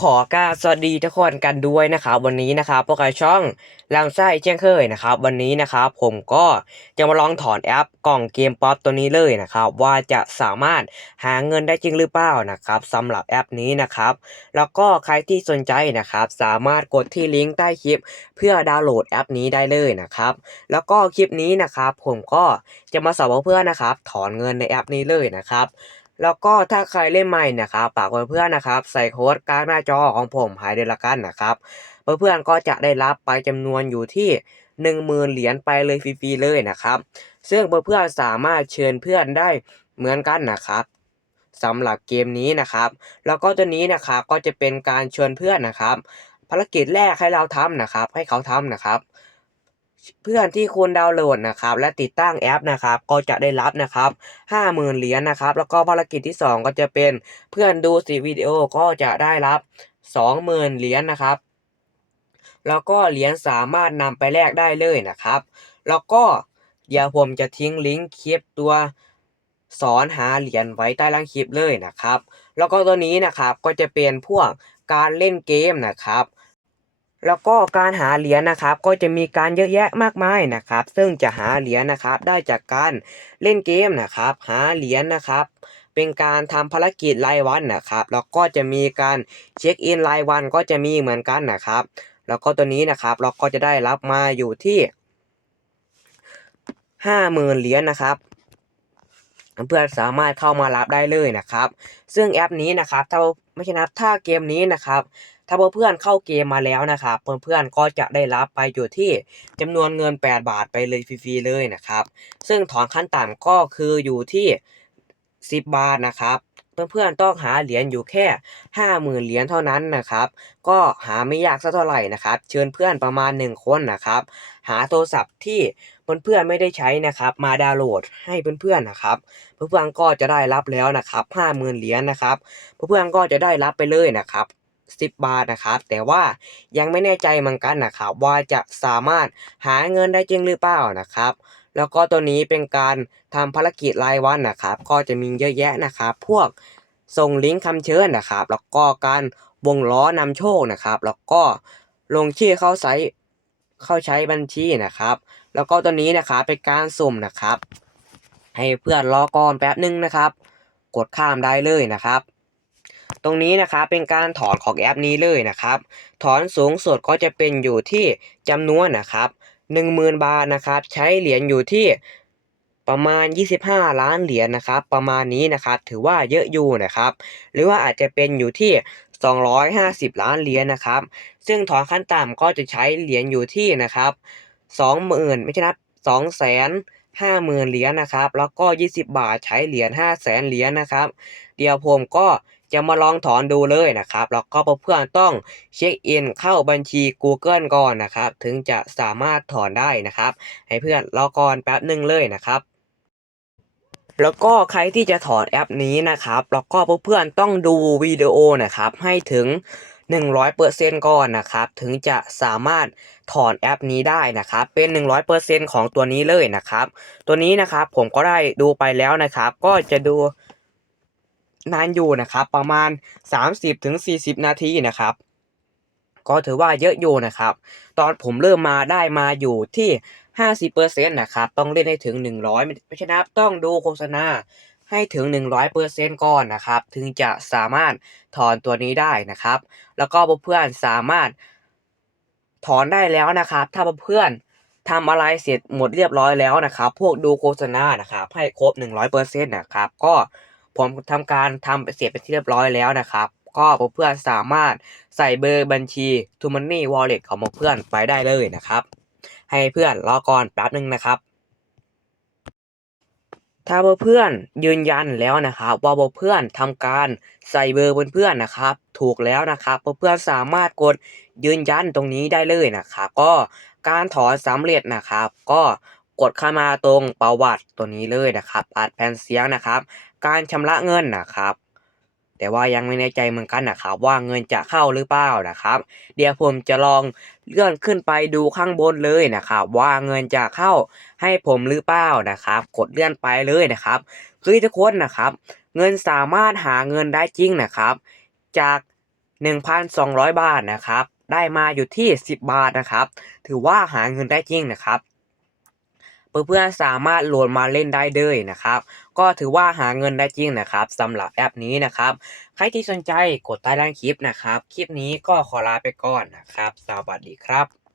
ขอกาสวัสดีทุกคนกันด้วยนะครับวันนี้นะครับพวกเราช่องลังไส้เช่นเคยนะครับวันนี้นะครับผมก็จะมาลองถอนแอปกล่องเกมป๊อปตัวนี้เลยนะครับว่าจะสามารถหาเงินได้จริงหรือเปล่านะครับสำหรับแอปนี้นะครับ แล้วก็ใครที่สนใจนะครับสามารถกดที่ลิงก์ใต้คลิป เพื่อดาวน์โหลดแอปนี้ได้เลยนะครับแล้วก็คลิปนี้นะครับผมก็จะมาสอนเพื่อนนะครับถอนเงินในแอปนี้เลยนะครับ แล้วก็ถ้าใครเล่นใหม่นะครับฝากเพื่อนๆนะครับ ใส่โค้ดกลางหน้าจอของผมหายเดือนละกันนะครับเพื่อนๆก็จะได้รับไปจำนวนอยู่ที่10,000เหรียญไปเลยฟรีๆเลยนะครับ ซึ่งเพื่อนๆสามารถเชิญเพื่อนได้เหมือนกันนะครับสำหรับเกมนี้นะครับ แล้วก็ตัวนี้นะครับก็จะเป็นการชวนเพื่อนนะครับ ภารกิจแรกให้เราทำนะครับ ให้เขาทำนะครับ เพื่อนที่คุณดาวน์โหลดนะครับและติดตั้งแอปนะครับก็จะได้รับนะครับ50,000เหรียญนะครับแล้วก็ภารกิจที่ 2 ก็จะเป็นเพื่อนดูสีวิดีโอก็จะได้รับ 20,000เหรียญนะครับ แล้วก็เหรียญสามารถนำไปแลกได้เลยนะครับ แล้วก็เดี๋ยวผมจะทิ้งลิงก์คลิปตัวสอนหาเหรียญไว้ใต้ล่างคลิปเลยนะครับ แล้วก็ตัวนี้นะครับก็จะเป็นพวกการเล่นเกมนะครับ แล้วก็การหาเหรียญนะครับ ก็จะมีการเยอะแยะมากมายนะครับ ซึ่งจะหาเหรียญนะครับ ได้จากการเล่นเกมนะครับ หาเหรียญนะครับ เป็นการทำภารกิจรายวันนะครับ แล้วก็จะมีการเช็คอินรายวันก็จะมีเหมือนกันนะครับ แล้วก็ตัวนี้นะครับเราก็จะได้รับมาอยู่ที่ห้าหมื่นเหรียญนะครับเพื่อนสามารถเข้ามารับได้เลยนะครับ ซึ่งแอปนี้นะครับถ้าไม่ใช่นะถ้าเกมนี้นะครับ ถ้าเพื่อนๆเข้าเกมมาแล้วนะครับเพื่อนๆก็จะได้รับไปอยู่ที่จำนวนเงิน 8 บาทไปเลยฟรีๆเลยนะครับ ซึ่งถอนขั้นต่ำก็คืออยู่ที่ 10 บาทนะครับเพื่อนๆต้องหาเหรียญอยู่แค่ 50,000เหรียญเท่านั้นนะครับ ก็หาไม่ยากสักเท่าไหร่นะครับ เชิญเพื่อนประมาณ 1 คนนะครับ หาโทรศัพท์ที่เพื่อนๆไม่ได้ใช้นะครับ มาดาวน์โหลดให้เพื่อนๆนะครับ เพื่อนๆก็จะได้รับแล้วนะครับ 50,000เหรียญนะครับ เพื่อนๆก็จะได้รับไปเลยนะครับ 10 บาทนะครับ แต่ว่ายังไม่แน่ใจเหมือนกันนะครับ ว่าจะสามารถหาเงินได้จริงหรือเปล่านะครับ แล้วก็ตัวนี้เป็นการทำภารกิจรายวันนะครับ ก็จะมีเยอะแยะนะครับ พวกส่งลิงก์คำเชิญนะครับ แล้วก็การวงล้อนำโชคนะครับ แล้วก็ลงชื่อเข้าใช้เข้าใช้บัญชีนะครับ แล้วก็ตัวนี้นะครับเป็นการสุ่มนะครับ ให้เพื่อนรอก่อนแป๊บนึงนะครับ กดข้ามได้เลยนะครับ ตรงนี้นะครับเป็นการถอนของแอปนี้เลยนะครับ ถอนสูงสุดก็จะเป็นอยู่ที่จำนวนนะครับ10,000 บาทนะครับ ใช้เหรียญอยู่ที่ประมาณ 25 ล้านเหรียญนะครับ ประมาณนี้นะครับ ถือว่าเยอะอยู่นะครับ หรือว่าอาจจะเป็นอยู่ที่ 250 ล้านเหรียญนะครับ ซึ่งถอนขั้นต่ำก็จะใช้เหรียญอยู่ที่นะครับ 20,000 ไม่ใช่นะ2 5 0 0 0 0เหรียญนะครับ แล้วก็ 20 บาทใช้เหรียญ5 0 0 0 0 0เหรียญนะครับ เดี๋ยวผมก็ จะมาลองถอนดูเลยนะครับแล้วก็เพื่อนๆต้องเช็คอินเข้าบัญชี Google ก่อนนะครับ ถึงจะสามารถถอนได้นะครับ ให้เพื่อนรอก่อนแป๊บหนึ่งเลยนะครับแล้วก็ใครที่จะถอนแอปนี้นะครับ แล้วก็เพื่อนๆต้องดูวิดีโอนะครับ ให้ถึง 100%ก่อนนะครับ ถึงจะสามารถถอนแอปนี้ได้นะครับ เป็น 100%ของตัวนี้เลยนะครับ ตัวนี้นะครับผมก็ได้ดูไปแล้วนะครับ ก็จะดู นานอยู่นะครับ ประมาณ 30-40 นาทีนะครับ ก็ถือว่าเยอะอยู่นะครับ ตอนผมเริ่มมาได้มาอยู่ที่ 50%นะครับ ต้องเล่นให้ถึง 100ไม่ใช่นับต้องดูโฆษณาให้ถึง 100%ก่อนนะครับ ถึงจะสามารถถอนตัวนี้ได้นะครับ แล้วก็เพื่อนสามารถถอนได้แล้วนะครับ ถ้าเพื่อนทำอะไรเสร็จหมดเรียบร้อยแล้วนะครับ พวกดูโฆษณานะครับ ให้ครบ 100%นะครับ ก็ ผมทำการทำเสร็จเป็นที่เรียบร้อยแล้วนะครับ ก็เพื่อนสามารถใส่เบอร์บัญชี t o Money Wallet ของเพื่อนไปได้เลยนะครับ ให้เพื่อนรอก่อนแป๊บนึงนะครับ ถ้าเพื่อนยืนยันแล้วนะครับ ว่าเพื่อนทำการใส่เบอร์เพื่อนๆนะครับ ถูกแล้วนะครับเพื่อนสามารถกดยืนยันตรงนี้ได้เลยนะครับ ก็การถอนสำเร็จนะครับ ก็ กดเข้ามาตรงประวัติตัวนี้เลยนะครับอัดแผ่นเสียงนะครับ การชำระเงินนะครับ แต่ว่ายังไม่แน่ใจเหมือนกันนะครับ ว่าเงินจะเข้าหรือเปล่านะครับ เดี๋ยวผมจะลองเลื่อนขึ้นไปดูข้างบนเลยนะครับ ว่าเงินจะเข้าให้ผมหรือเปล่านะครับ กดเลื่อนไปเลยนะครับคือทุกคนนะครับ เงินสามารถหาเงินได้จริงนะครับ จาก 1,200 บาทนะครับได้มาอยู่ที่ 10 บาทนะครับ ถือว่าหาเงินได้จริงนะครับ เพื่อนๆสามารถโหลดมาเล่นได้เลยนะครับ ก็ถือว่าหาเงินได้จริงนะครับสำหรับแอปนี้นะครับ ใครที่สนใจกดใต้ล่างคลิปนะครับ คลิปนี้ก็ขอลาไปก่อนนะครับ สวัสดีครับ